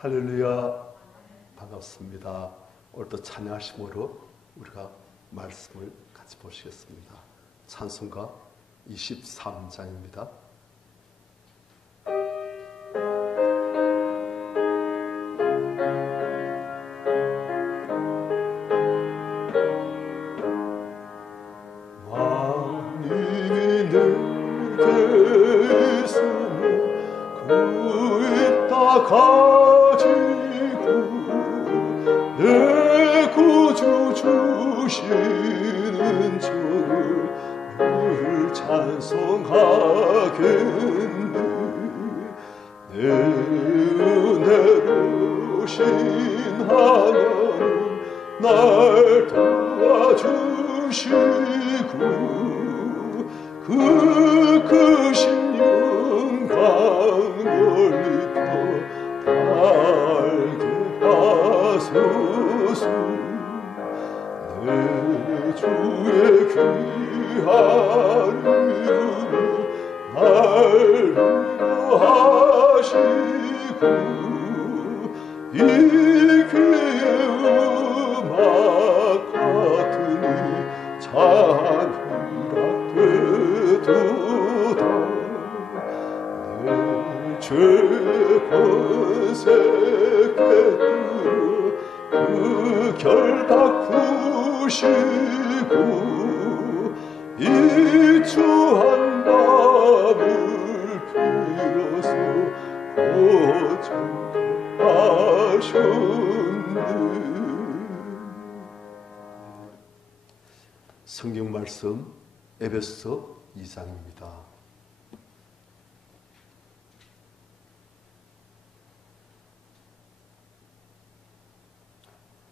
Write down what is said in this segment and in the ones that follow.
할렐루야, 반갑습니다. 오늘도 찬양하심으로 우리가 말씀을 같이 보시겠습니다. 찬송가 23장입니다. 하나님이 내게 있으면 그 있다 가지고 내 구주 주시는 주를 늘 찬송하겠네. 내 은혜로우신 하나님 날 도와주시고 그 크신 영광 멀리 달게 하소서. 내 주의 귀한 이름이 날 위로하시고 이 귀의 음악 같으니 찬미가 되도다. 내 죄 권세 깨뜨려 그 결 바꾸시고 이 주한 밤을 빌어서 고쳐하셨네. 성경 말씀 에베소 2장입니다.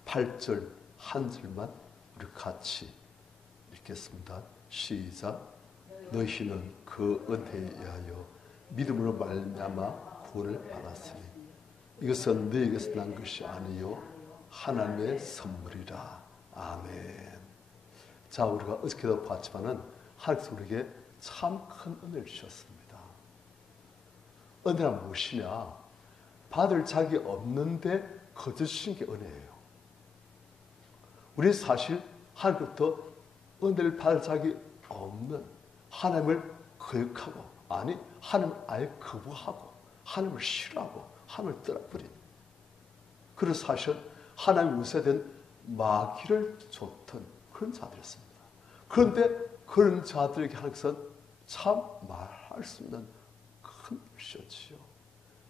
8절 한 절만 우리 같이 읽겠습니다. 시작. 너희는 그 은혜에 의하여 믿음으로 말미암아 구원을 받았으니 이것은 너희에게서 난 것이 아니요 하나님의 선물이라. 아멘. 자, 우리가 어저께도 봤지만은 하나님께서 우리에게 참 큰 은혜를 주셨습니다. 은혜란 무엇이냐? 받을 자격이 없는데 거저 주신 게 은혜예요. 우리 사실 하나님부터 은혜를 받을 자격이 없는 하나님을 거역하고, 아니 하나님을 아예 거부하고 하나님을 싫어하고 하나님을 떠나버린 그런 사실, 하나님 우세된 마귀를 쫓던 그런 자들이었습니다. 그런데 그런 자들에게 하나님께서는 참 말할 수 없는 큰 일이었지요.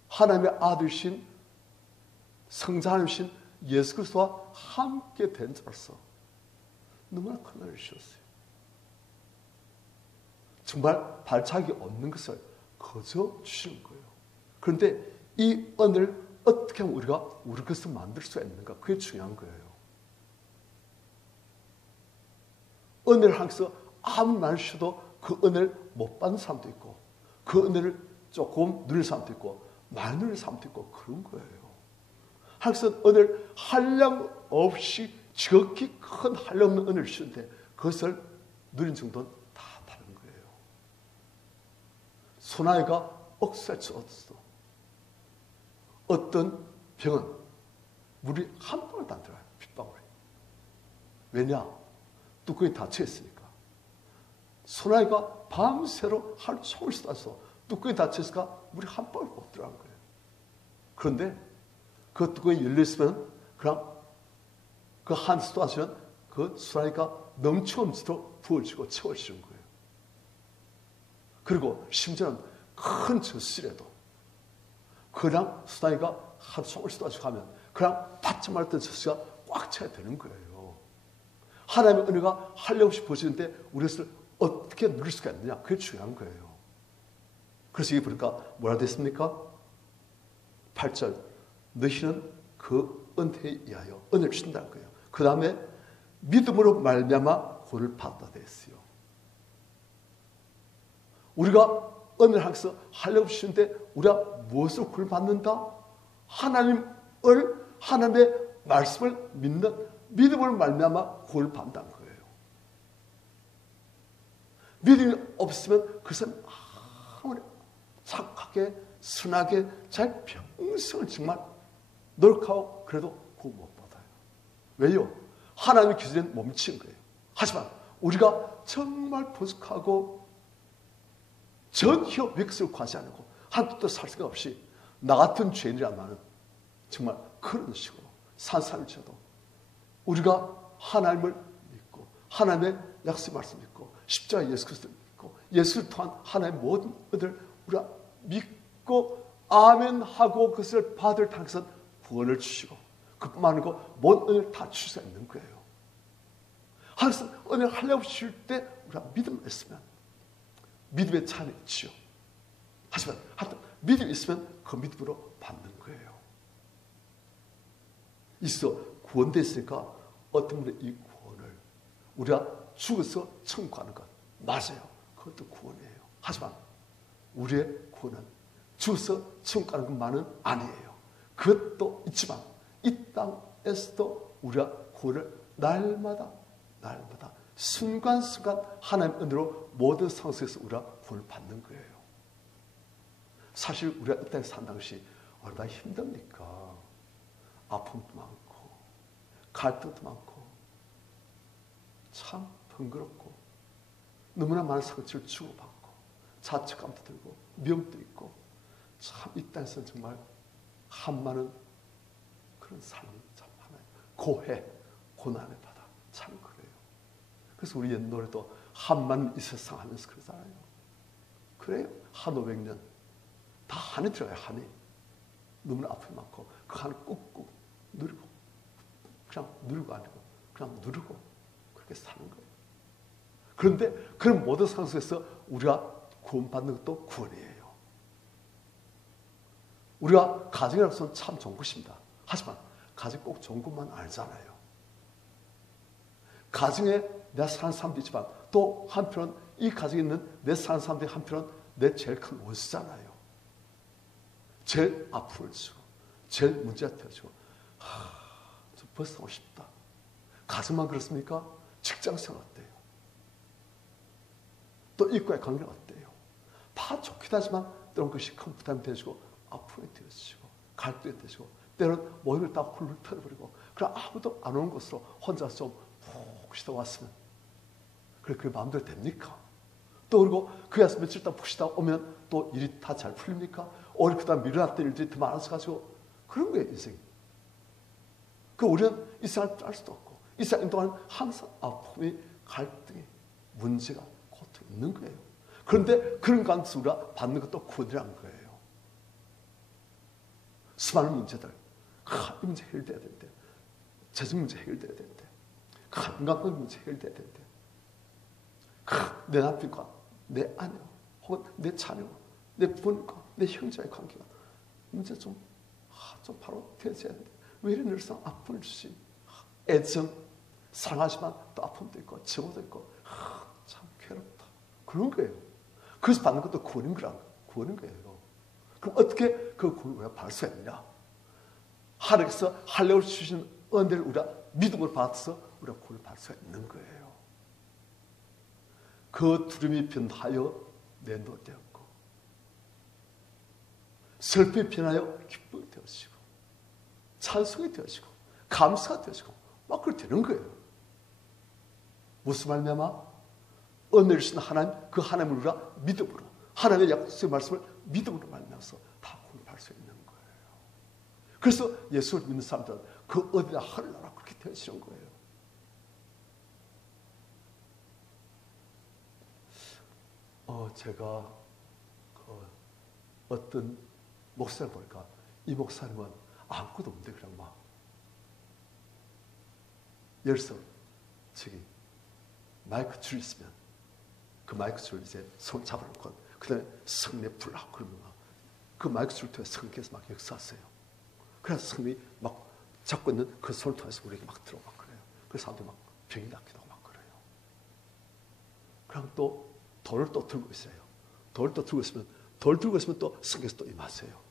하나님의 아들이신 성자이신 예수 그리스도와 함께 된 자로서 너무나 큰 은혜를 주셨어요. 정말 발차기 없는 것을 거저 주시는 거예요. 그런데 이 은혜를 어떻게 하면 우리가 우리 것을 만들 수 있는가, 그게 중요한 거예요. 은혜를 하면서 아무리 많이 주셔도 그 은혜를 못 받는 사람도 있고, 그 은혜를 조금 누릴 사람도 있고, 많이 누릴 사람도 있고, 그런 거예요. 하나님께서 은혜를 한량 없이 지극히 큰 한량 없는 은혜를 주시는데 그것을 누린 정도는 다 다른 거예요. 소나이가 억새 쏟았어. 어떤 병은 물이 한 방울도 안 들어가요. 빗방울이. 왜냐? 뚜껑이 닫혀 있으니까. 소나이가 밤새로 하루 종일 쏟아서 뚜껑이 닫혀 있으니까 물이 한 방울 못 들어간 거예요. 그런데 그 뚜껑이 열려있으면 그냥 그 한 쏟아지면 그 소나이가 넘치도록 부어지고 채워지는 거예요. 그리고 심지어는 큰 저수지라도 그냥 소나이가 하루 종일 쏟아지고 가면 그냥 받지 말던 저수지가 꽉 차야 되는 거예요. 하나님의 은혜가 한량없이 부어지는데 우리 것을 어떻게 누릴 수가 있느냐, 그게 중요한 거예요. 그래서 이게 보니까 뭐라 됐습니까? 8절. 너희는 그 은혜에 의하여 은혜를 주신다는 거예요. 그 다음에 믿음으로 말미암아 구원을 받다 됐어요. 우리가 은혜를 하면서 한량없이 주는데 우리가 무엇을 구원을 받는다? 하나님의 말씀을 믿는 믿음으로 말미암아 구원을 받는다는 거예요. 믿음이 없으면 그 사람 아무리 착하게 선하게 잘 평생을 정말 노력하고 그래도 구원 못 받아요. 왜요? 하나님의 기준에 멈춘 거예요. 하지만 우리가 정말 부족하고 전혀 백성을 구하지 않고 한 푼도 살 생각 없이 나 같은 죄인이라면 정말 그런 식으로 산 삶일지라도 우리가 하나님을 믿고 하나님의 약속 말씀 믿고 십자가 예수 그리스도를 믿고 예수를 통한 하나님의 모든 것을 우리가 믿고 아멘 하고 그것을 받을 당선 구원을 주시고 그뿐만 아니고 모든 은혜를 다 주실 수 있는 거예요. 하나님께서 은혜를 하려고 주실 때 우리가 믿음을 했으면 믿음의 차이는 있지요. 하지만 하여튼 믿음이 있으면 그 믿음으로 받는 거예요. 있어 구원됐으니까 어떤 분의 이 구원을 우리가 죽어서 천국 가는 것 맞아요. 그것도 구원이에요. 하지만 우리의 구원은 죽어서 천국 가는 것만은 아니에요. 그것도 있지만 이 땅에서도 우리가 구원을 날마다 순간순간 하나님의 은혜로 모든 상황 속에서 우리가 구원을 받는 거예요. 사실 우리가 이 땅에 산다는 것이 얼마나 힘듭니까? 아픔도 많고 갈등도 많고 참 번거롭고 너무나 많은 상처를 주고받고 자책감도 들고 미움도 있고 참 이 땅에서는 정말 한많은 그런 삶이 참 많아요. 고해, 고난의 바다 참 그래요. 그래서 우리 옛 노래도 한많은 이 세상 하면서 그러잖아요. 그래요. 한 500년 다 한이 들어가요. 한이 너무나 아픔이 많고 그 한을 꾹꾹 누리고 그냥 누리고 아니고 그냥 누르고 그렇게 사는 거예요. 그런데 그런 모든 상황 속에서 우리가 구원받는 것도 구원이에요. 우리가 가정이라고서는 참 좋은 것입니다. 하지만 가정이 꼭 좋은 것만 알잖아요. 가정에 내가 사는 사람도 있지만 또 한편은 이 가정에 있는 내 사는 사람들이 한편은 내 제일 큰 원수잖아요. 제일 아픔을 주고 제일 문제가 되어주고 좀 벗어나고 싶다. 가정만 그렇습니까? 직장생활 어때요? 또 이과의 관계는 어때요? 다 좋긴 하지만 때로는 그것이 큰 부담이 되어지고 아픔이 되어지고 갈등이 되어지고 때로는 모든 걸 다 훌훌 털어버리고 그럼 아무도 안 오는 곳으로 혼자 좀 푹 쉬다 왔으면 그게 마음대로 됩니까? 또 그리고 그 야서 며칠 있다 푹 쉬다 오면 또 일이 다 잘 풀립니까? 오히려 그다음 미뤄놨던 일들이 더 많아서 가지고 그런 거예요 인생이. 그 우리는 이 생활을 짤 수도 없고 이 생활 동안 항상 아픔이 갈등이 문제가 고통이 있는 거예요. 그런데 그런 가운데서 우리가 받는 것도 구원이라는 거예요. 수많은 문제들 이 문제 해결돼야 되는데 재정 문제 해결돼야 되는데 인간관계 문제 해결돼야 되는데 내 남편과 내 아내 혹은 내 자녀 내 부모님과 내 형제와의 관계가 문제 좀 바로 되어져야 되는데 왜 이런 늘상 아픔을 주시? 애정 사랑하지만 또 아픔도 있고 증오도 있고 참 괴롭다 그런 거예요. 그래서 받는 것도 구원인 거예요. 그럼 어떻게 그 구원을 우리가 받을 수 있느냐? 하나님께서 하려고 주신 은혜를 우리가 믿음으로 받아서 우리가 구원을 받을 수 있는 거예요. 그 두려움이 변하여 내노 되었고 슬픔이 변하여 기쁨이 되어지고 찬송이 되어지고 감사가 되어지고 막 그렇게 되는 거예요. 무슨 말이냐면 은혜를 주신 하나님 그 하나님을 우리가 믿음으로 하나님의 약속의 말씀을 믿음으로 말미암아서 다 구원을 받을 수 있는 거예요. 그래서 예수를 믿는 사람들은 그 어디나 하늘나라 그렇게 되어지는 거예요. 제가 어떤 목사를 보니까 이 목사님은 아무것도 없는데 그냥 막 열성 저기 마이크 줄 있으면 그 마이크 줄 이제 손 잡아놓고 그 다음에 성례 불라고 그러면 그 마이크 줄 통해 성께서 막 역사하세요. 그래서 성이 막 잡고 있는 그 손을 통해서 우리에게 막 들어오고 그래요. 그래서 사람들이 막 병이 낫기도 하고 막 그래요. 그럼 또 돌을 또 들고 있어요. 돌을 또 들고 있으면 또 성께서 또 임하세요.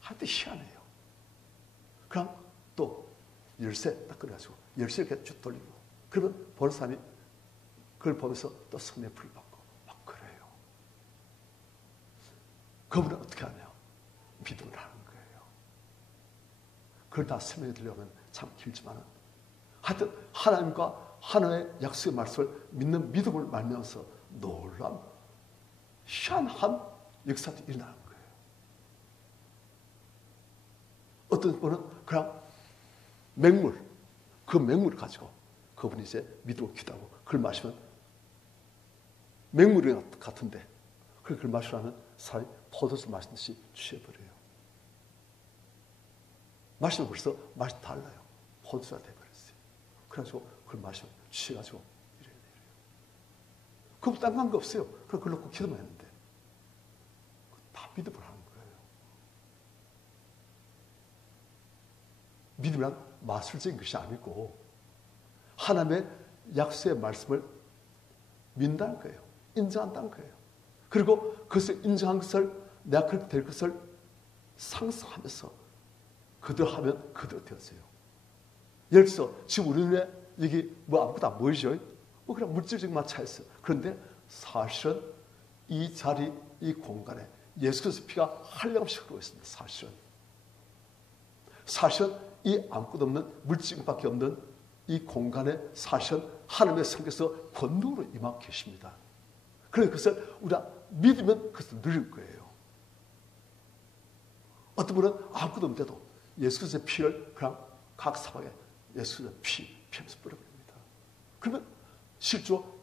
하여튼 희한해요. 그럼 또 열쇠 딱 꺼내가지고 열쇠 이렇게 쭉 돌리고 그러면 보는 사람이 그걸 보면서 또 성례 불 받고 막 그래요. 그분은 어떻게 하냐? 믿음을 하는 거예요. 그걸 다 설명해 드리려면 참 길지만 하여튼 하나님과 하나님의 약속의 말씀을 믿는 믿음을 말미암아서 놀라운 희한한 역사도 일어나는 거예요. 어떤 분은 그냥 맹물, 그 맹물을 가지고 그분이 이제 믿음으로 기도하고 그걸 마시면 맹물이 같은데 그걸 마시라면 사람이 포도주 마신 듯이 취해버려요. 마시면 벌써 맛이 달라요. 포도주가 돼버렸어요. 그래가지고 그걸 마시면 취해가지고 이래요. 그럼 딴 거 없어요. 그럼 그걸 놓고 기도만 했는데 다 믿음을 하는 거예요. 믿음이란 마술적인 것이 아니고 하나님의 약속의 말씀을 믿는다는 거예요. 인정한다는 거예요. 그리고 그것을 인정한 것을 내가 그렇게 될 것을 상상하면서 그대로 하면 그대로 되었어요. 예를 들어서 지금 우리 눈에 여기 뭐 아무것도 안 보이죠? 뭐 그냥 물질적인 차이였어요. 그런데 사실은 이 자리, 이 공간에 예수 그리스도의 피가 한량없이 흐르고 있습니다. 사실은 이 아무것도 없는 물질밖에 없는 이 공간에 사실은 하나님의 성께서 권능으로 임하고 계십니다. 그래서 그것을 우리가 믿으면 그것을 누릴 거예요. 어떤 분은 아무것도 없는데도 예수 그리스도의 피를 그냥 각 사방에 예수 그리스도의 피하면서 뿌려버립니다. 그러면 실제로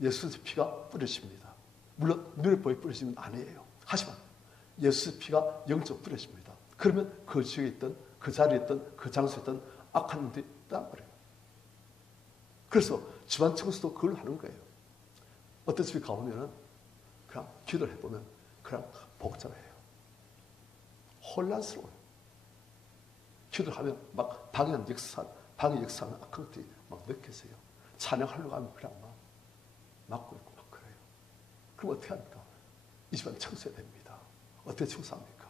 예수 그리스도의 피가 뿌려집니다. 물론 눈에 보여 뿌려지는 건 아니에요. 하지만 예수 그리스도의 피가 영적으로 뿌려집니다. 그러면 그 지역에 있던 그 자리에 있던 그 장소에 있던 악한 놈들이 떠나버려요. 그래서 집안 청소도 그걸 하는 거예요. 어떤 집에 가보면 그냥 기도를 해보면 그냥 복잡해요. 혼란스러워요. 기도를 하면 막 방해 역사하는 악한 것들이 막 느껴져요. 찬양하려고 하면 그냥 막 막고 있고 막 그래요. 그럼 어떻게 합니까? 이 집안 청소해야 됩니다. 어떻게 청소합니까?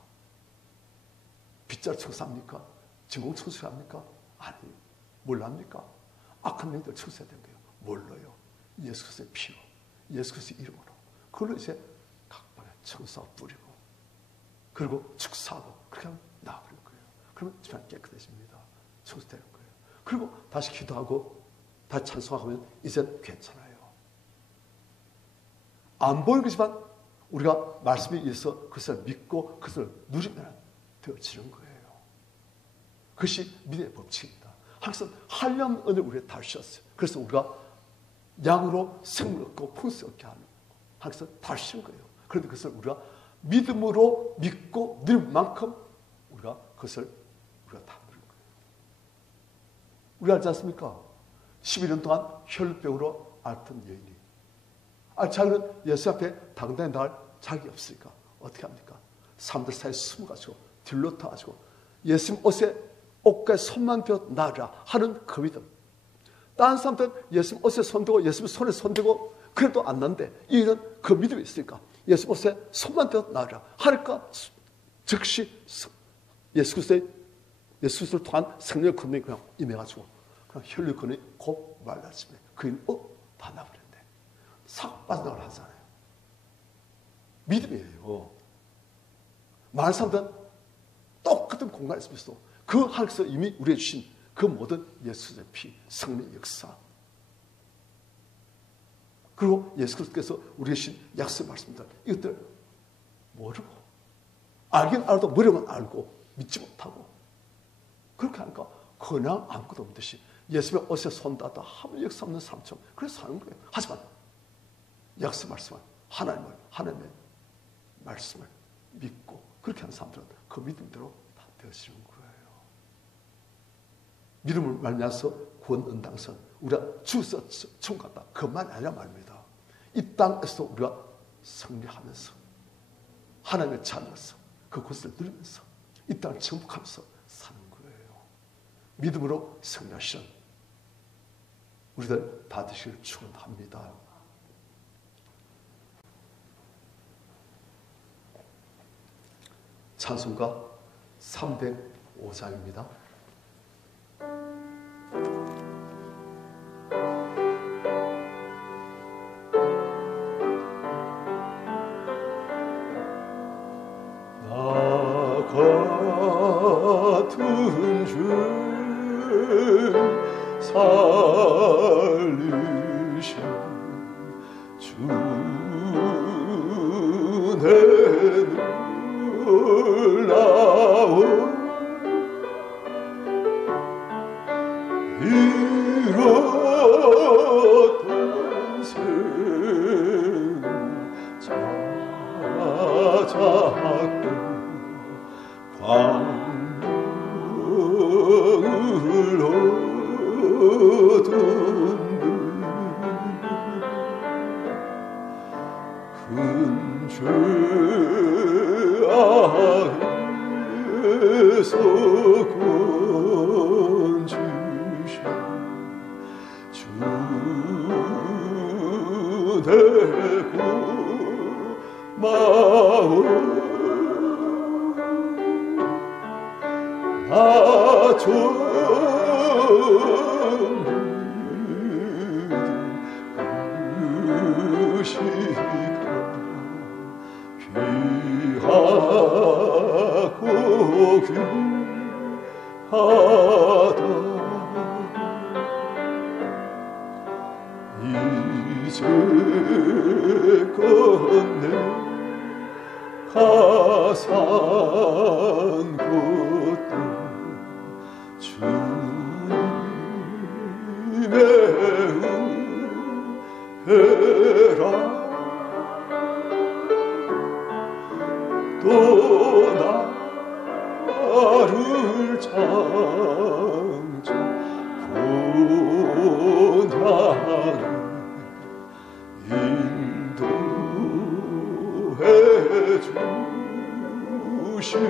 빗자루 청소합니까? 진공 청소해야 합니까? 아니, 뭘 합니까? 악한 영들 청소해야 되는 거예요. 뭘로요? 예수 그리스도의 피로, 예수 그리스도의 이름으로. 그걸로 이제 각 방에 청소하고 뿌리고, 그리고 축사하고 그렇게 하면 나아버리는 거예요. 그러면 집안이 깨끗해집니다. 청소되는 거예요. 그리고 다시 기도하고 다시 찬송하면 이제는 괜찮아요. 안 보이는 거지만 우리가 말씀에 의해서 그것을 믿고 그것을 누리면 되어지는 거예요. 그것이 믿음의 법칙입니다. 항상 한량 은을 우리에 다 주셨어요. 그래서 우리가 양으로 생명을 얻고 풍성을 얻게 하는 항상 다 주신 거예요. 그런데 그것을 우리가 믿음으로 믿고 누릴 만큼 우리가 그것을 우리가 다 누린 거예요. 우리 알지 않습니까? 11년 동안 혈병으로 앓던 여인이 자기는 예수 앞에 당당히 나갈 자격이 없으니까 어떻게 합니까? 사람들 사이에 숨어가지고 딜로 타가지고 예수님 옷에 손만 대어 나으라 하는 그 믿음. 다른 사람들은 예수님 옷에 손대고 예수님 손에 손대고 그래도 안 난데 이는 그 믿음이 있으니까 예수님 옷에 손만 대어 나으라 하니까 즉시 예수 그리스도를 통한 성령의 권능이 그냥 임해가지고 그냥 혈류 권능이 곧 말라집니다. 그인 다 나버렸네. 사고 빠져나가려 하잖아요. 믿음이에요. 많은 사람들은 똑같은 공간에 있으면서도 그 하나님께서 이미 우리에게 주신 그 모든 예수의 피, 성령의 역사 그리고 예수 그리스도께서 우리에게 주신 약속의 말씀들 이것들 모르고 알긴 알아도 모르면 알고 믿지 못하고 그렇게 하니까 그냥 아무것도 없는 듯이 예수의 옷에 손닿다 아무 역사 없는 사람처럼 그래서 사는 거예요. 하지만 약속 말씀은 하나님의 말씀을 믿고 그렇게 하는 사람들은 그 믿음대로 다 되어지는 거예요. 믿음을 말미암아서 구원 은당선 우리가 죽어서 천국 갔다 그것만 아니라 말입니다. 이 땅에서 우리가 승리하면서 하나님의 자녀로서 그곳을 누리면서 이 땅을 정복하면서 사는 거예요. 믿음으로 승리하시는 우리들 다 되시길 축원합니다. 찬송가 305장입니다. 나가 같은 죄 살리신 주 내 놀라운 잃었던 생 찾아왔고 광명을 얻은 큰 죄악에서 건지신 주 대고 마음 나 좀 믿음 시간 귀하고 귀하다 이제껏 내 가산 것도 주님의 은혜라 또 나를 장차 본향에 인도해 주시리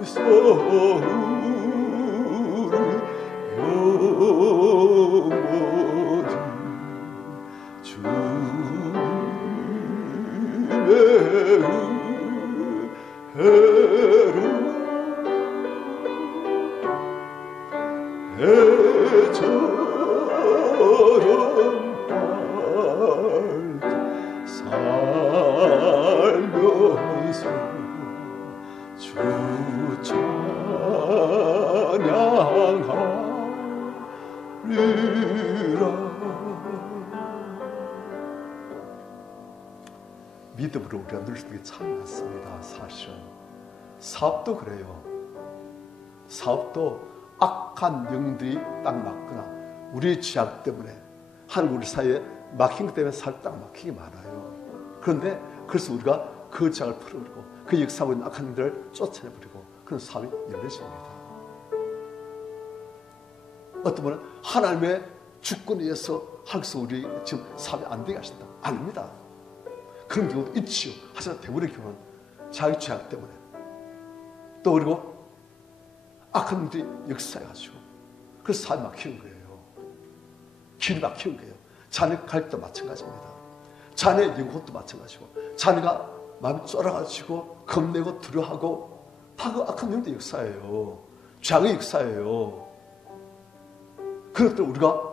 거기서 우리 영원히 주님의 은혜로 해처럼 살면서 주 찬양하리라. 믿음으로 우리가 누릴 게 참 많습니다. 사실은 사업도 그래요. 사업도 악한 영들이 딱 막거나 우리의 죄악 때문에 하나님 우리 사이에 막힌 것 때문에 살 딱 막히게 많아요. 그런데 그래서 우리가 그 죄악을 풀어버리고 그 역사하고 있는 악한 영들을 쫓아내버리고 그런 사업이 열려집니다. 어떤 분은 하나님의 주권에 의해서 하나님께서 우리 지금 사업이 안 되게 하신다. 아닙니다. 그런 경우도 있지요. 하지만 대부분의 경우는 자기 죄악 때문에 또 그리고 악한 분들이 역사해가지고 그래서 사업이 막히는 거예요. 길이 막히는 거예요. 자녀 갈 때도 마찬가지입니다. 자녀의 영혼도 마찬가지고 자녀가 마음이 쫄아가지고 겁내고 두려워하고 다 그 악한 영들의 역사예요. 죄악의 역사예요. 그럴 때 우리가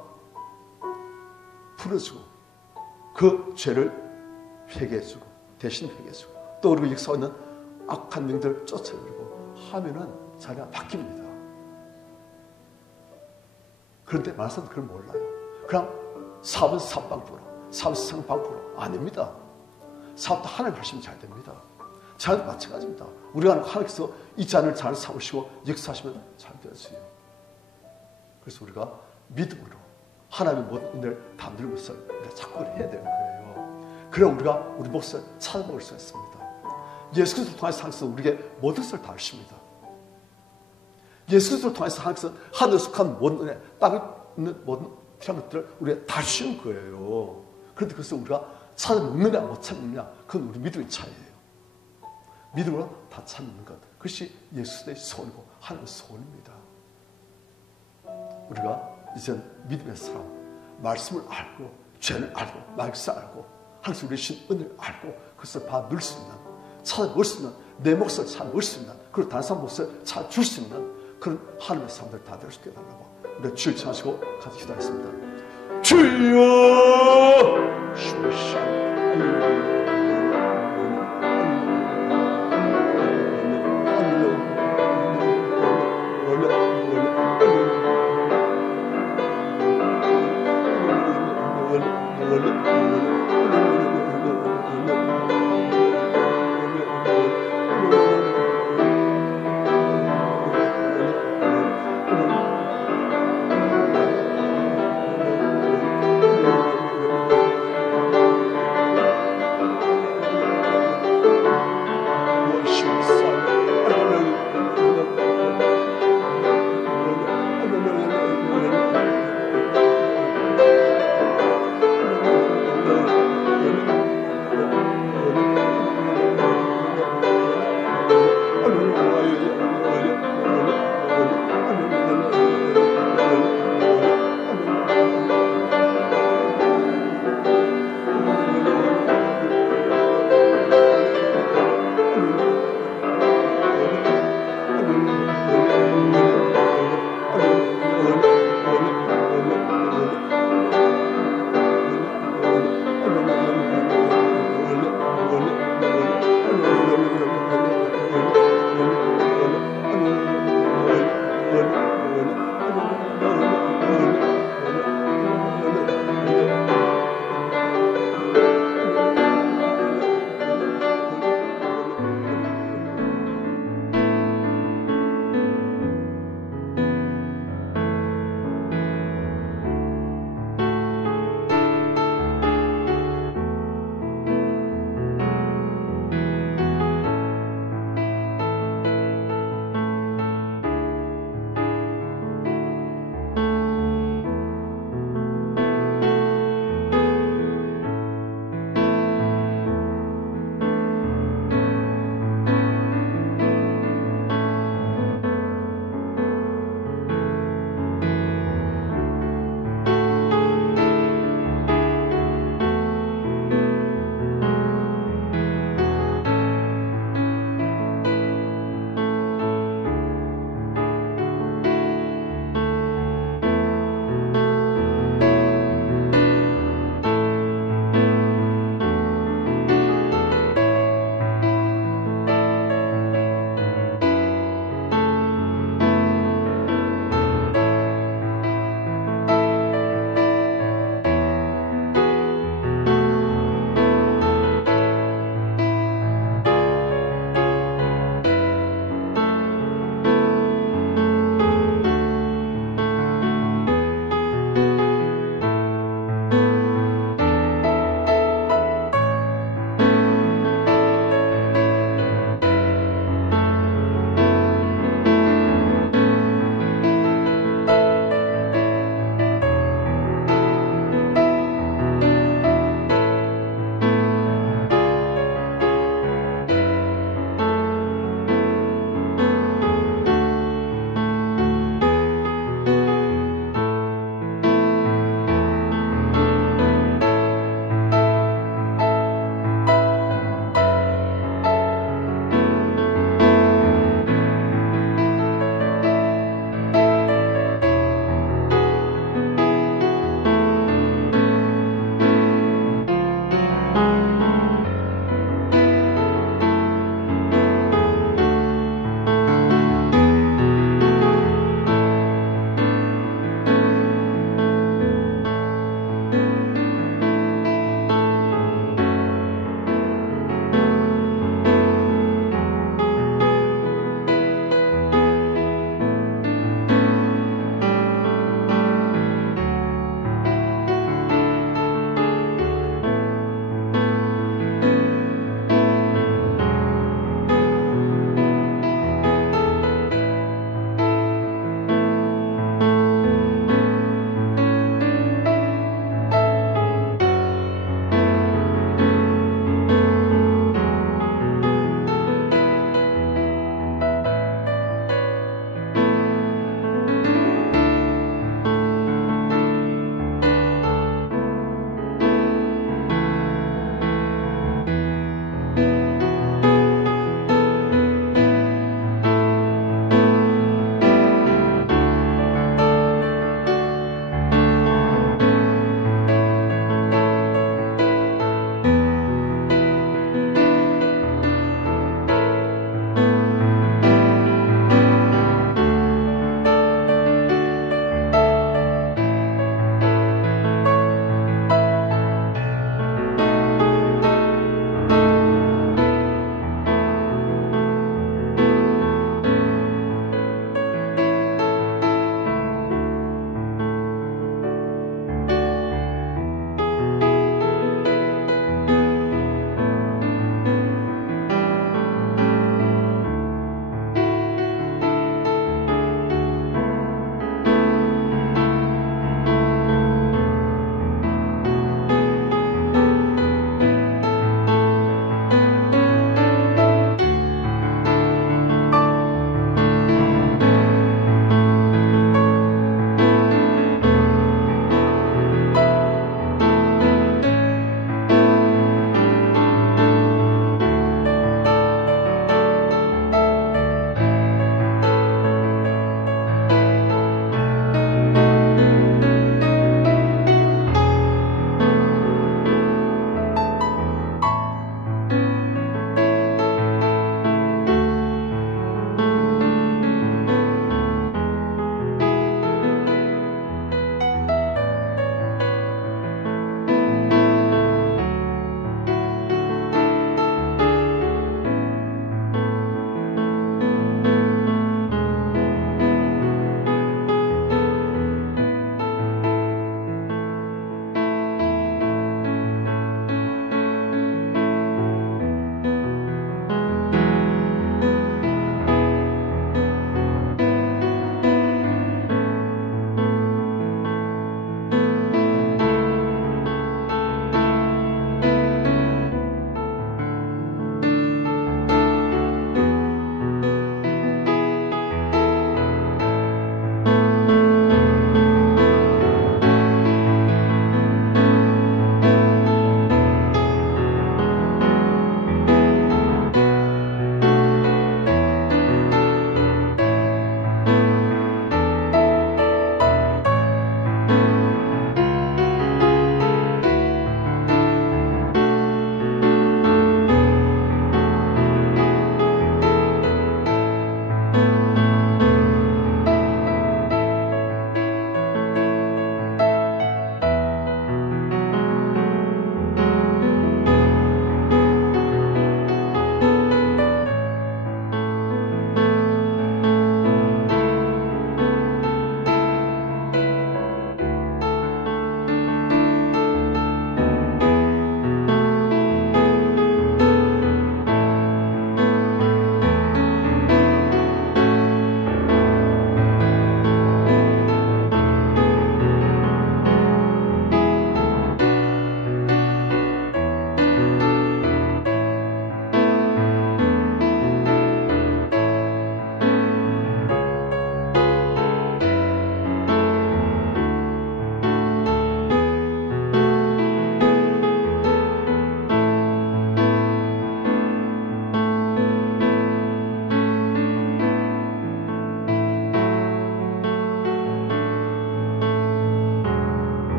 풀어주고 그 죄를 회개해주고 대신 회개해주고 또 그리고 역사하고 있는 악한 영들을 쫓아내고 하면은 자녀가 바뀝니다. 그런데 말씀은 그걸 몰라요. 그냥 사업은 사업방법으로 사업은 세상방법으로 아닙니다. 사업도 하나님 하시면 잘 됩니다. 자녀도 마찬가지입니다. 우리가 하나님께서 이 자녀를 잘 삼으시고 역사하시면 잘 되어져요. 그래서 우리가 믿음으로 하나님의 모든 은혜를 다 누리는 것을 우리가 자꾸 해야 되는 거예요. 그래야 우리가 우리 몫을 찾아먹을 수 있습니다. 예수 그리스도를 통해서 하나님께서 우리에게 모든 것을 다 하십니다. 예수 그리스도를 통해서 하나님께서 하늘에 속한 모든 은혜, 땅에 있는 모든 필요한 것들을 우리가 다 주시는 거예요. 그런데 그것을 우리가 찾아먹느냐 못 찾느냐 그건 우리 믿음의 차이예요. 믿음으로 다 찾는 것, 그것이 예수의 소원이고 하나님의 소원입니다. 우리가 이제 믿음의 사람, 말씀을 알고 죄를 알고 말씀을 알고 하나님 우리 신 은혜를 알고 그것을 받을 수 있는, 찾아볼 수 있는, 내 몫을 찾아볼 수 있는, 그리고 다른 사람 몫을 찾아줄 수 있는 그런 하나님의 사람들 다 될 수 있게 해달라고 우리가 주를 청하시고 같이 기도하겠습니다. 주여 주시옵소서.